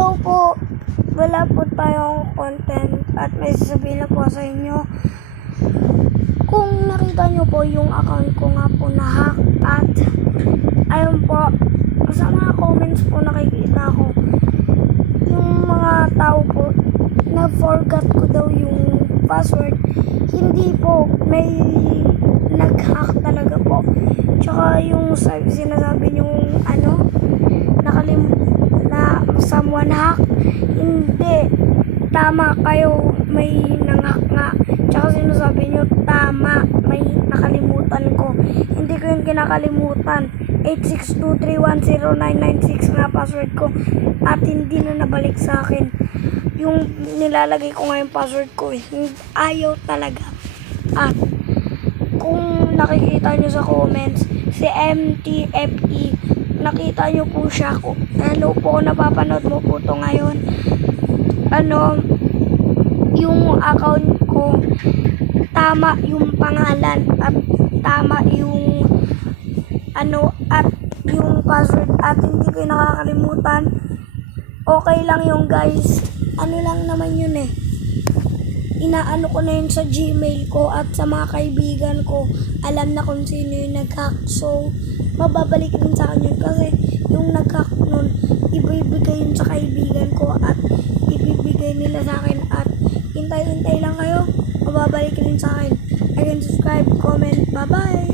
Hello po, wala po tayong content at may sasabihin na po sa inyo. Kung nakita nyo po yung account ko nga po na hack at ayun po, sa mga comments po nakikita ko yung mga tao po na forgot ko daw yung password. Hindi po, may nag-hack talaga po. Tsaka yung sinasabi yung na someone hack, hindi tama kayo, may nanghack nga. Tsaka sinasabi nyo tama, may nakalimutan ko. Hindi ko yung kinakalimutan. 8623109996 nga password ko at hindi na nabalik sa akin. Yung nilalagay ko nga yung password ko ayaw talaga. At kung nakikita nyo sa comments, si MTFE, nakita nyo po siya. Hello po, napapanood mo po to ngayon. Yung account ko, tama yung pangalan at tama yung at yung password at hindi ko nakakalimutan. Okay lang yung guys. Lang naman yun inaano ko na yun sa Gmail ko at sa mga kaibigan ko. Alam na kung sino yung nag-hack. So, mababalik din sa akin yun kasi yung nag-hack nun, ibibigay yun sa kaibigan ko at ibibigay nila sa akin at hintay-hintay lang kayo, mababalik din sa akin. I can subscribe, comment, bye-bye!